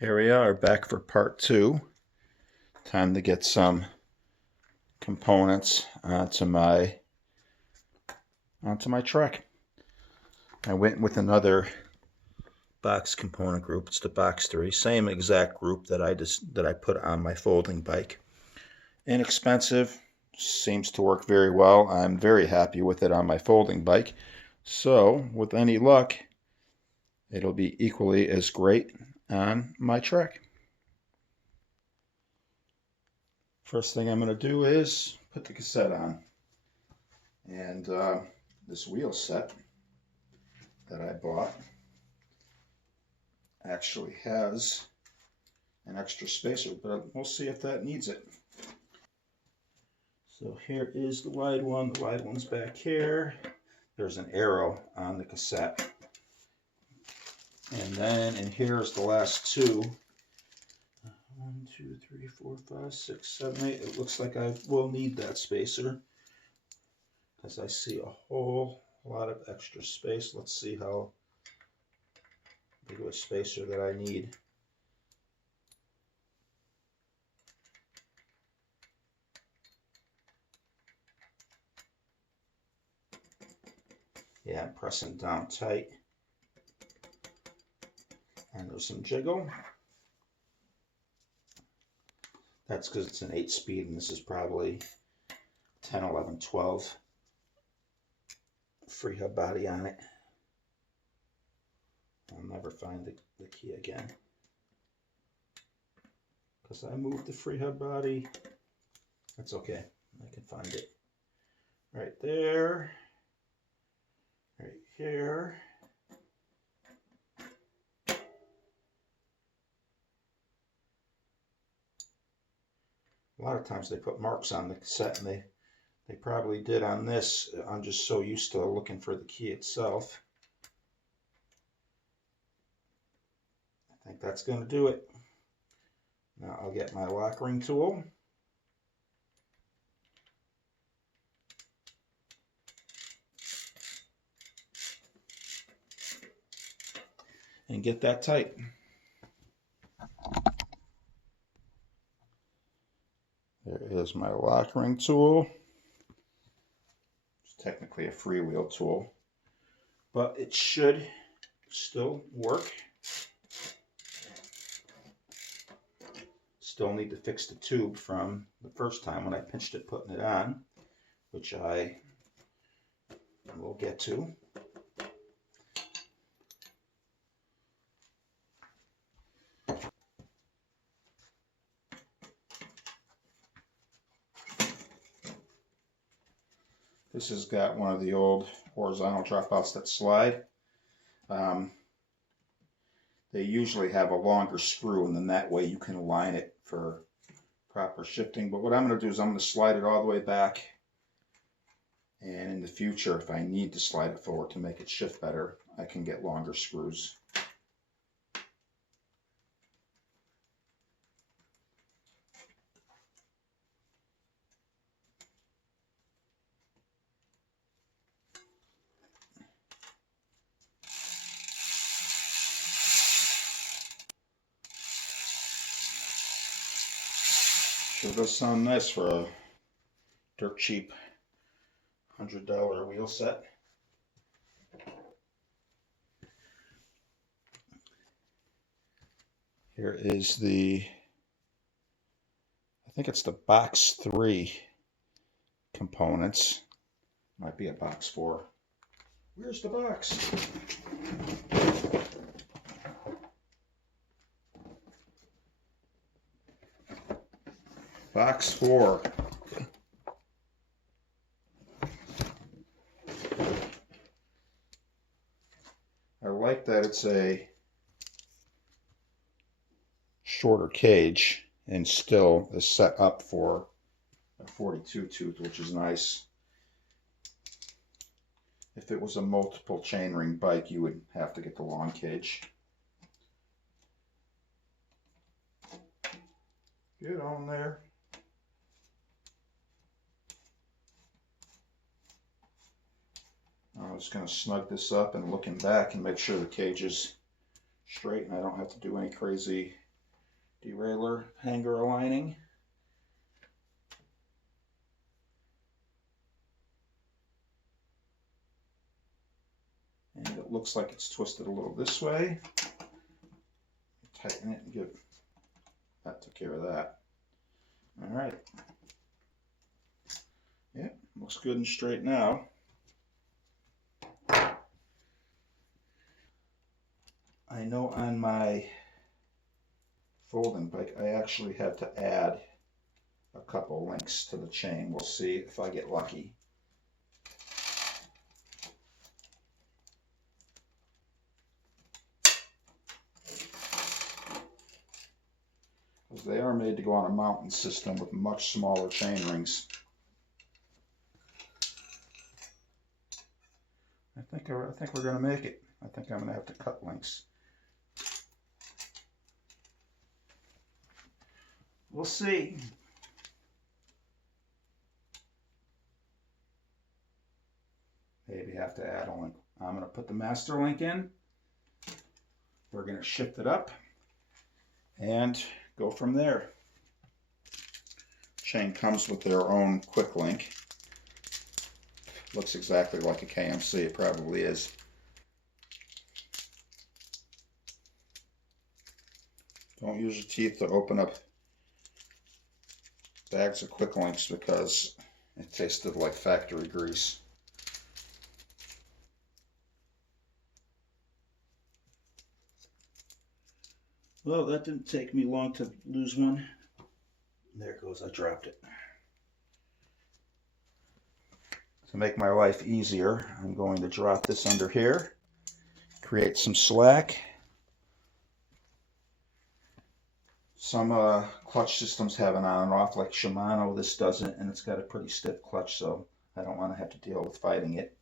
Here we are back for part two. Time to get some components onto my truck. I went with another box component group. It's the box 3, same exact group that I put on my folding bike. Inexpensive, seems to work very well. I'm very happy with it on my folding bike. So, with any luck, it'll be equally as great on my truck. First thing I'm going to do is put the cassette on. And this wheel set that I bought actually has an extra spacer, but we'll see if that needs it. So here is the wide one. The wide one's back here. There's an arrow on the cassette. And then, and here's the last two. 1, 2, 3, 4, 5, 6, 7, 8. It looks like I will need that spacer because I see a whole lot of extra space. Let's see how big of a spacer that I need. Yeah, I'm pressing down tight. And there's some jiggle. That's because it's an 8-speed and this is probably 10, 11, 12. Free hub body on it. I'll never find the key again because I moved the free hub body. That's okay. I can find it right there, right here. A lot of times they put marks on the cassette, and they probably did on this. I'm just so used to looking for the key itself. I think that's going to do it. Now I'll get my lock ring tool. And get that tight. There is my lock ring tool. It's technically a freewheel tool, but it should still work. Still need to fix the tube from the first time when I pinched it putting it on, which I will get to. This has got one of the old horizontal dropouts that slide. They usually have a longer screw, and then that way you can align it for proper shifting. But what I'm going to do is I'm going to slide it all the way back. And in the future, if I need to slide it forward to make it shift better, I can get longer screws. Sure does sound nice for a dirt cheap $100 wheel set. Here is the, I think it's the box 3 components. Might be a box 4. Where's the box? Box 4. I like that it's a shorter cage and still is set up for a 42 tooth, which is nice. If it was a multiple chainring bike, you would have to get the long cage. Get on there. I'm just going to snug this up and looking back and make sure the cage is straight and I don't have to do any crazy derailleur hanger aligning. And it looks like it's twisted a little this way. Tighten it and give that, took care of that. All right. Yep, looks good and straight now. I know on my folding bike I actually had to add a couple links to the chain. We'll see if I get lucky. Because they are made to go on a mountain system with much smaller chain rings. I think we're going to make it. I think I'm going to have to cut links. We'll see. Maybe have to add a link. I'm going to put the master link in. We're going to shift it up and go from there. Chain comes with their own quick link. Looks exactly like a KMC. It probably is. Don't use your teeth to open up bags of quick links because it tasted like factory grease. Well, that didn't take me long to lose one. There it goes, I dropped it. To make my life easier, I'm going to drop this under here, create some slack. Some clutch systems have an on and off, like Shimano. This doesn't, and it's got a pretty stiff clutch, so I don't want to have to deal with fighting it.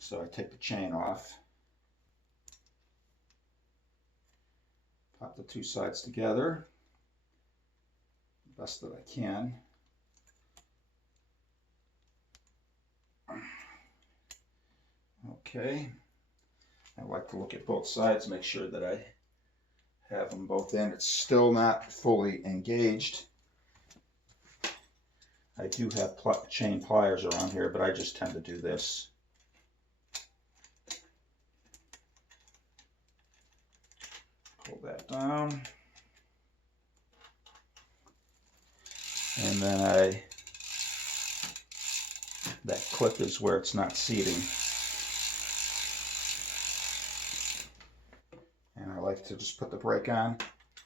So I take the chain off, pop the two sides together, best that I can. Okay, I like to look at both sides, make sure that I have them both in. It's still not fully engaged. I do have chain pliers around here, but I just tend to do this. Pull that down. And then that clip is where it's not seating. And I like to just put the brake on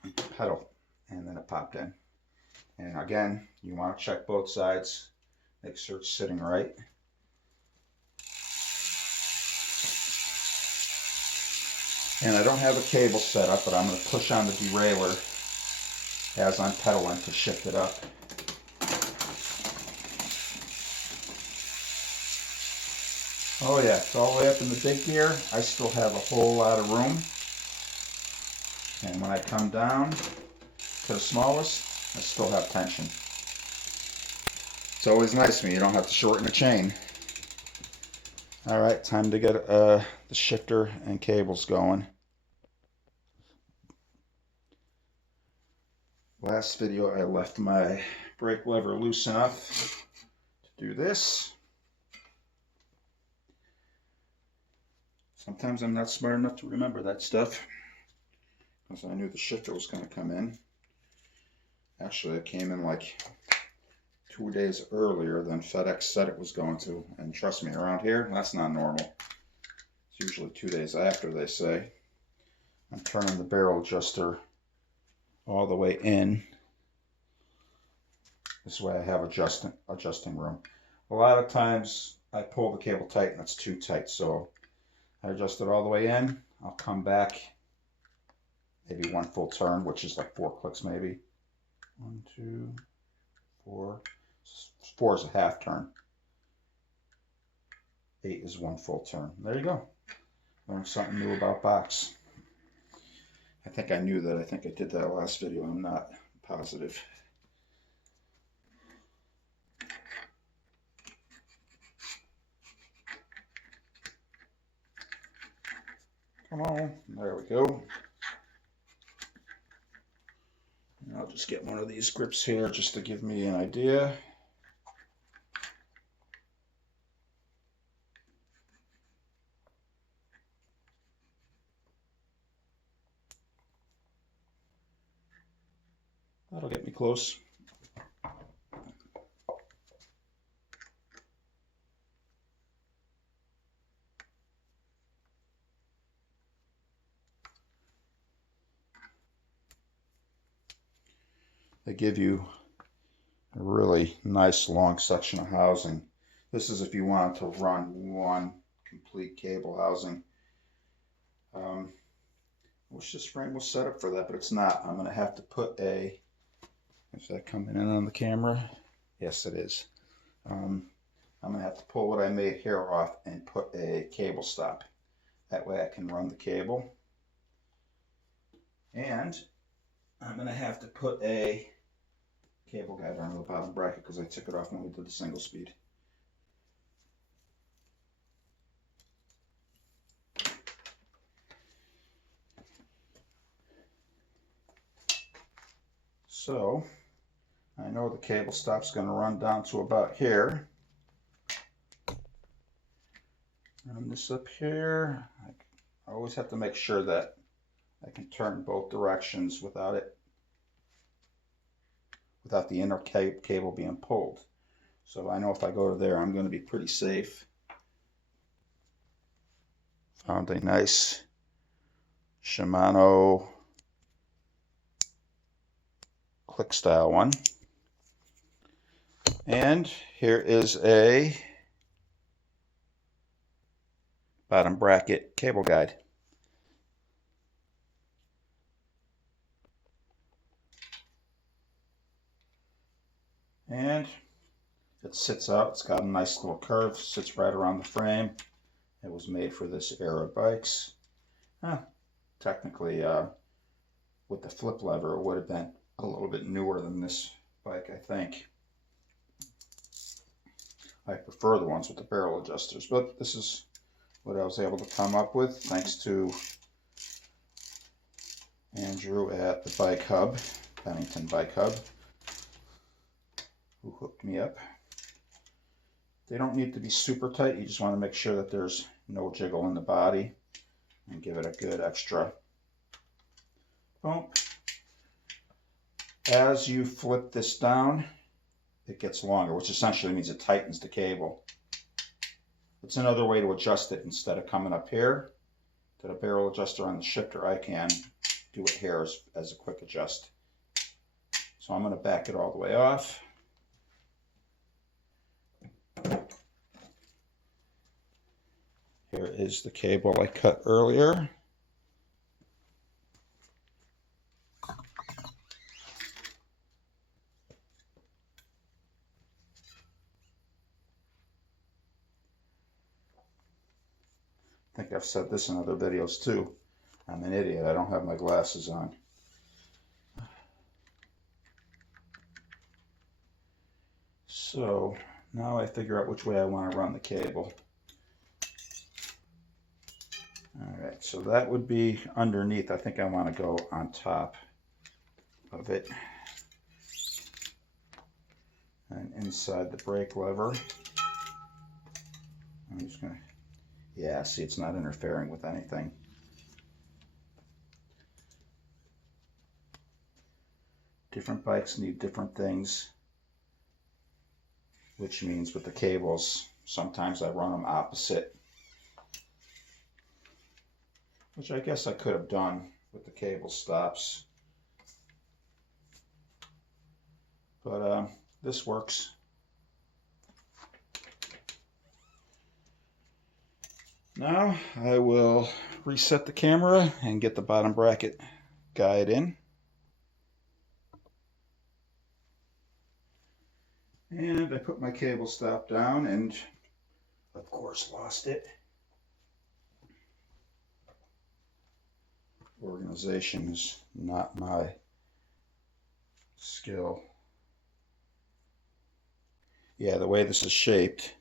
and pedal, and then it popped in. And again, you want to check both sides, make sure it's sitting right. And I don't have a cable set up, but I'm going to push on the derailleur as I'm pedaling to shift it up. Oh yeah, it's all the way up in the big gear. I still have a whole lot of room. And when I come down to the smallest, I still have tension. It's always nice when you don't have to shorten the chain. All right, time to get the shifter and cables going. Last video I left my brake lever loose enough to do this. Sometimes I'm not smart enough to remember that stuff, because I knew the shifter was going to come in. Actually, it came in like 2 days earlier than FedEx said it was going to. And trust me, around here, that's not normal. It's usually 2 days after, they say. I'm turning the barrel adjuster all the way in. This way I have adjusting room. A lot of times I pull the cable tight and it's too tight, so I adjust it all the way in. I'll come back maybe one full turn, which is like 4 clicks maybe. 1, 2, 4. 4 is a half turn. 8 is one full turn. There you go. Learned something new about box. I think I knew that. I think I did that last video. I'm not positive. Come on. There we go. And I'll just get one of these grips here just to give me an idea. That'll get me close. They give you a really nice long section of housing. This is if you want to run one complete cable housing. I wish this frame was set up for that, but it's not. I'm going to have to put a, is that coming in on the camera? Yes, it is. I'm going to have to pull what I made here off and put a cable stop. That way I can run the cable. And I'm going to have to put a cable guide on the bottom bracket because I took it off when we did the single speed. So I know the cable stop's going to run down to about here. Run this up here. I always have to make sure that I can turn both directions without the inner cable being pulled. So I know if I go to there, I'm going to be pretty safe. Found a nice Shimano click style one. And here is a bottom bracket cable guide. And it sits out. It's got a nice little curve, sits right around the frame. It was made for this era of bikes. Technically, with the flip lever, it would have been a little bit newer than this bike, I think. I prefer the ones with the barrel adjusters, but this is what I was able to come up with thanks to Andrew at the Bike Hub, Bennington Bike Hub, who hooked me up. They don't need to be super tight. You just want to make sure that there's no jiggle in the body and give it a good extra bump. As you flip this down, it gets longer, which essentially means it tightens the cable. It's another way to adjust it. Instead of coming up here to the barrel adjuster on the shifter, I can do it here as a quick adjust. So I'm going to back it all the way off. Here is the cable I cut earlier. I think I've said this in other videos too. I'm an idiot. I don't have my glasses on. So now I figure out which way I want to run the cable. Alright, so that would be underneath. I think I want to go on top of it. And inside the brake lever. I'm just going to, yeah, see, it's not interfering with anything. Different bikes need different things, which means with the cables, sometimes I run them opposite, which I guess I could have done with the cable stops. But this works. Now I will reset the camera and get the bottom bracket guide in. And I put my cable stop down and of course lost it. Organization is not my skill. Yeah, the way this is shaped,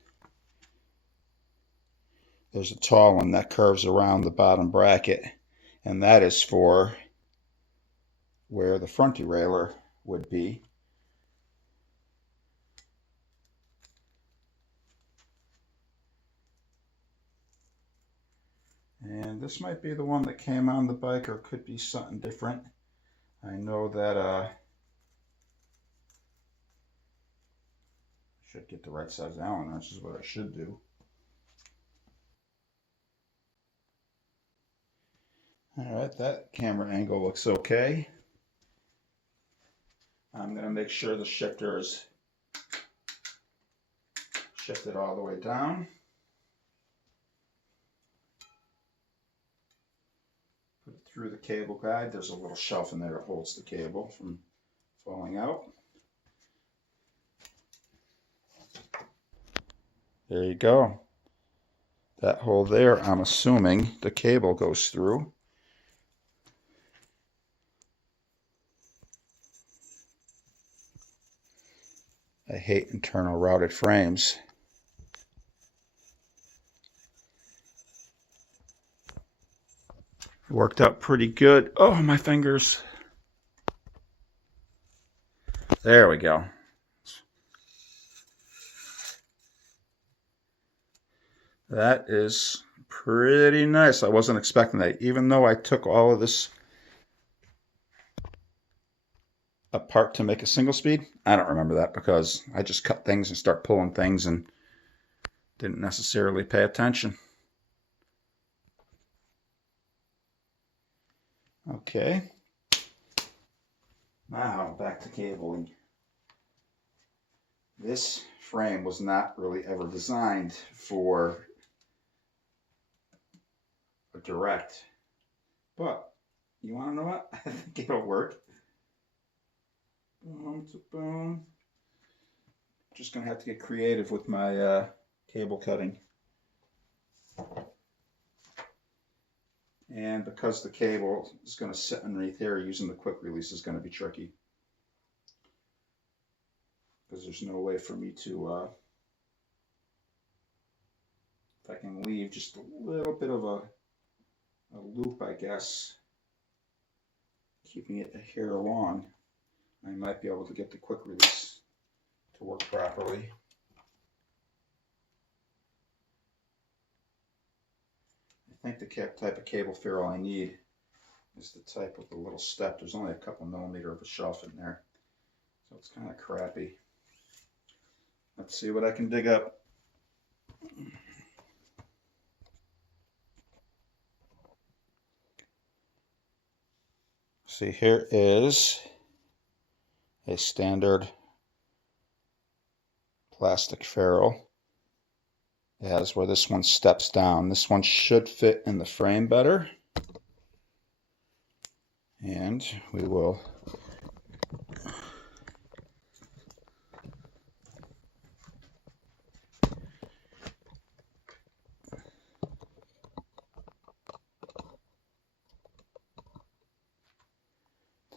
there's a tall one that curves around the bottom bracket, and that is for where the front derailleur would be. And this might be the one that came on the bike, or it could be something different. I know that I should get the right size Allen wrench, is what I should do. Alright, that camera angle looks okay. I'm going to make sure the shifter is shifted all the way down. Put it through the cable guide. There's a little shelf in there that holds the cable from falling out. There you go. That hole there, I'm assuming the cable goes through. I hate internal routed frames. It worked out pretty good. Oh, my fingers. There we go. That is pretty nice. I wasn't expecting that. Even though I took all of this apart to make a single speed, I don't remember that because I just cut things and start pulling things and didn't necessarily pay attention. Okay. Now back to cabling. This frame was not really ever designed for a direct, but you want to know what? I think it'll work. Boom to boom. Just gonna have to get creative with my cable cutting. And because the cable is going to sit underneath here, using the quick release is going to be tricky. Because there's no way for me to, if I can leave just a little bit of a loop, I guess, keeping it here long, I might be able to get the quick release to work properly. I think the type of cable ferrule I need is the type with the little step. There's only a couple millimeter of a shelf in there, so it's kind of crappy. Let's see what I can dig up. See, here is a standard plastic ferrule. It has where this one steps down. This one should fit in the frame better. And we will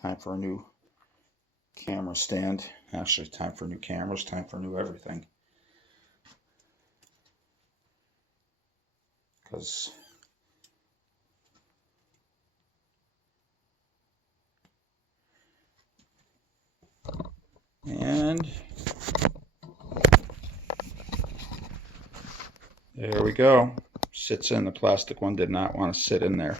time for a new camera stand. Actually, time for new cameras, time for new everything. Because and there we go. Sits in. The plastic one did not want to sit in there.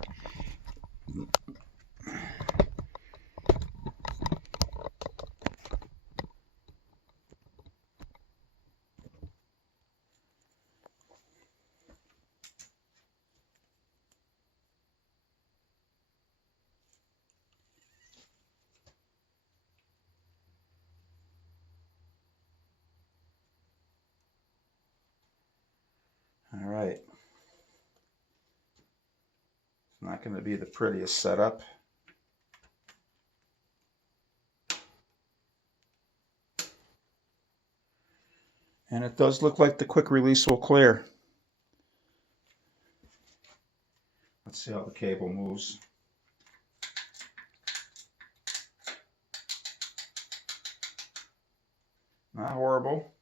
All right. It's not going to be the prettiest setup. And it does look like the quick release will clear. Let's see how the cable moves. Not horrible.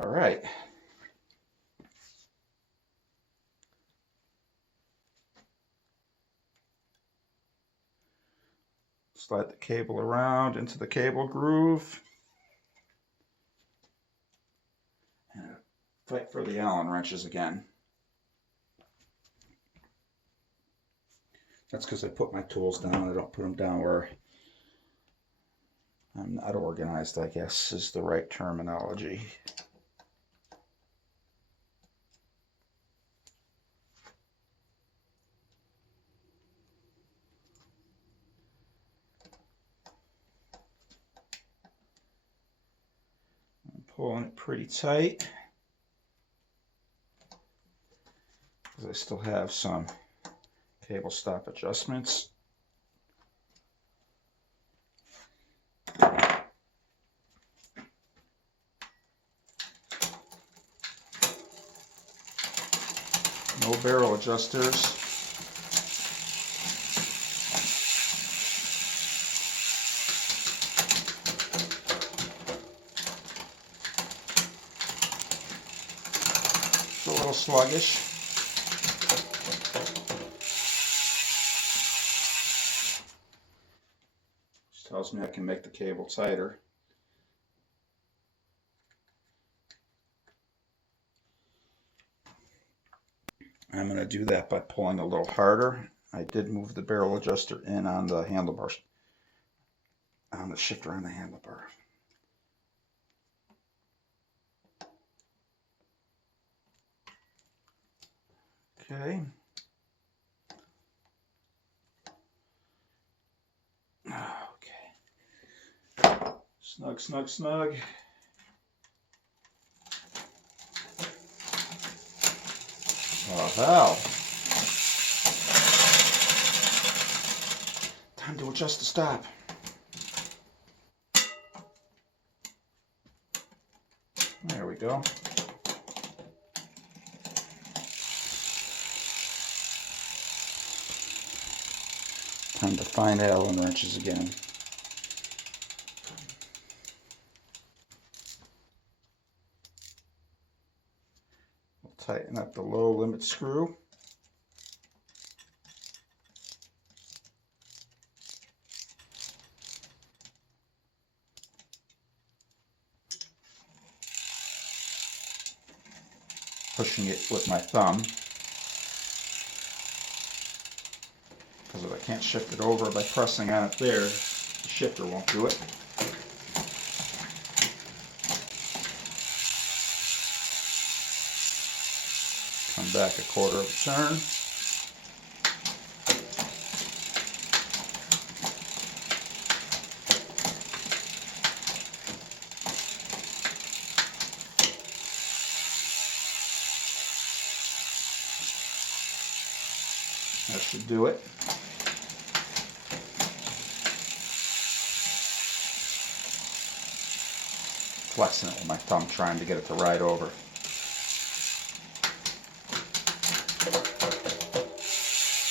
All right. Slide the cable around into the cable groove. And fight for the Allen wrenches again. That's because I put my tools down. I don't put them down where I'm not organized, I guess is the right terminology. I'm pulling it pretty tight because I still have some cable stop adjustments. No barrel adjusters. It's a little sluggish. Which tells me I can make the cable tighter. I'm going to do that by pulling a little harder. I did move the barrel adjuster in on the handlebar, on the shifter on the handlebar. Okay. Okay. Snug, snug, snug. Oh, hell. Time to adjust the stop. There we go. Time to find Allen wrenches again. We'll tighten up the low limit screw. Pushing it with my thumb, because if I can't shift it over by pressing on it there, the shifter won't do it. Come back a quarter of a turn. That should do it. Flexing it with my thumb, trying to get it to ride over.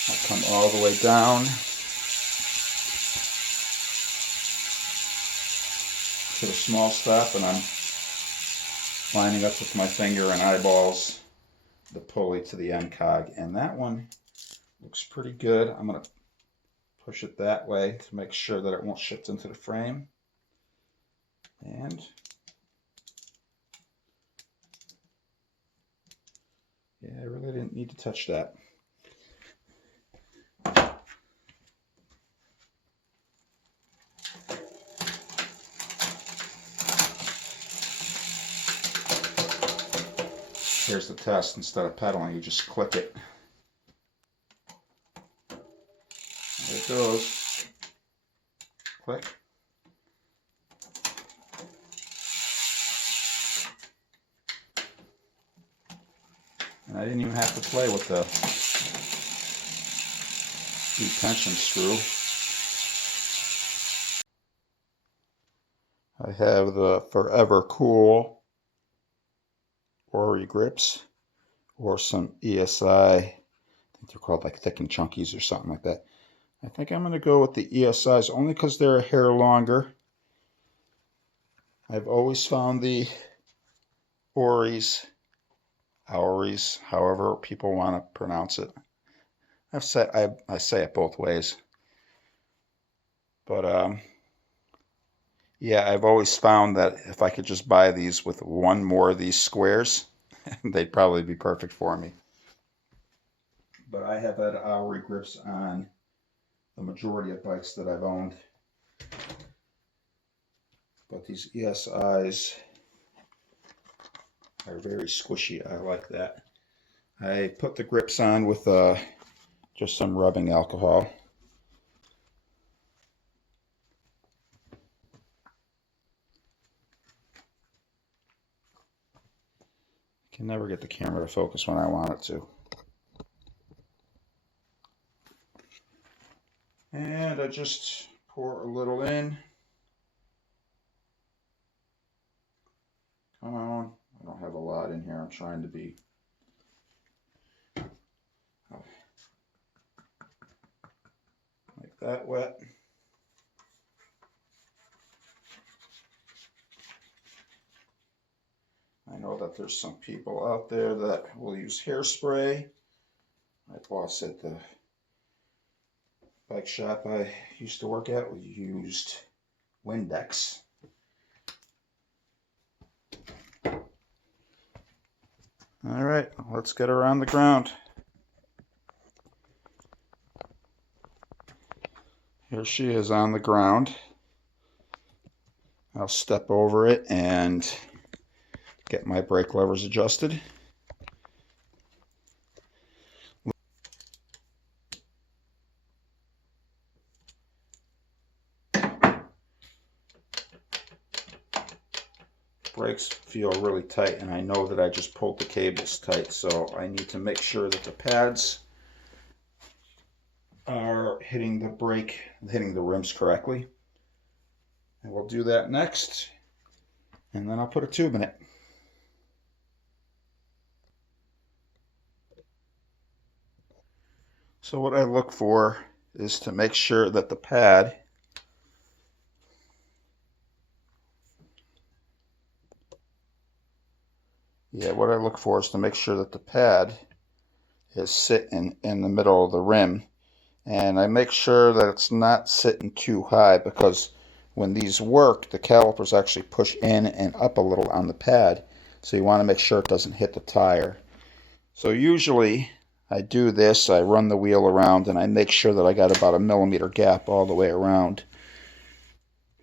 I'll come all the way down to the small stop, and I'm lining up with my finger and eyeballs the pulley to the end cog, and that one looks pretty good. I'm going to push it that way to make sure that it won't shift into the frame. And yeah, I really didn't need to touch that. Here's the test. Instead of pedaling, you just click it. There it goes. Click. And I didn't even have to play with the detention screw. I have the Forever Cool Ori grips, or some ESI, I think they're called like Thick and Chunkies or something like that. I think I'm going to go with the ESIs only because they're a hair longer. I've always found the Oris, however people want to pronounce it. I say it both ways. But yeah, I've always found that if I could just buy these with one more of these squares, they'd probably be perfect for me. But I have had Auri grips on the majority of bikes that I've owned. But these ESIs are very squishy. I like that. I put the grips on with just some rubbing alcohol. Can never get the camera to focus when I want it to. And I just pour a little in. Come on. I don't have a lot in here. I'm trying to be... like that wet. I know that there's some people out there that will use hairspray. My boss at the bike shop I used to work at, we used Windex. All right, let's get her on the ground. Here she is on the ground. I'll step over it and get my brake levers adjusted. Brakes feel really tight, and I know that I just pulled the cables tight, so I need to make sure that the pads are hitting the brake, hitting the rims correctly. And we'll do that next, and then I'll put a tube in it. So what I look for is to make sure that the pad what I look for is to make sure that the pad is sitting in the middle of the rim, and I make sure that it's not sitting too high, because when these work, the calipers actually push in and up a little on the pad, so you want to make sure it doesn't hit the tire. So usually I do this, I run the wheel around and I make sure that I got about a millimeter gap all the way around.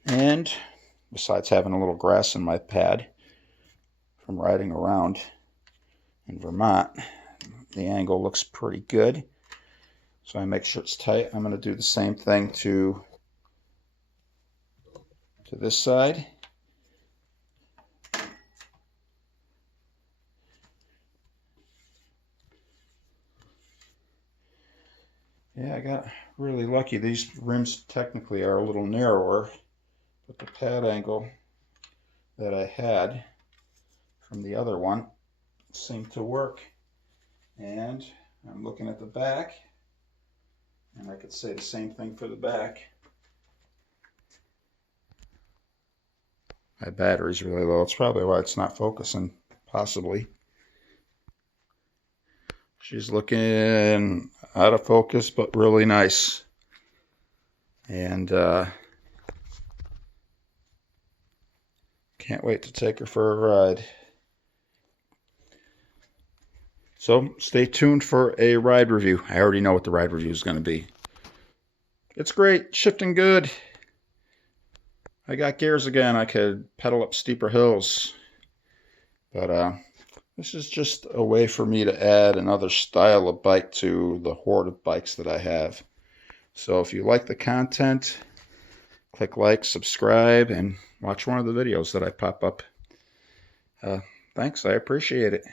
And besides having a little grass in my pad from riding around in Vermont, the angle looks pretty good. So I make sure it's tight. I'm going to do the same thing to this side. Yeah, I got really lucky. These rims technically are a little narrower, but the pad angle that I had from the other one seemed to work. And I'm looking at the back, and I could say the same thing for the back. My battery's really low. It's probably why it's not focusing, possibly. She's looking out of focus, but really nice. And can't wait to take her for a ride. So stay tuned for a ride review. I already know what the ride review is going to be. It's great, shifting good. I got gears again. I could pedal up steeper hills. But this is just a way for me to add another style of bike to the horde of bikes that I have. So if you like the content, click like, subscribe, and watch one of the videos that I pop up. Thanks, I appreciate it.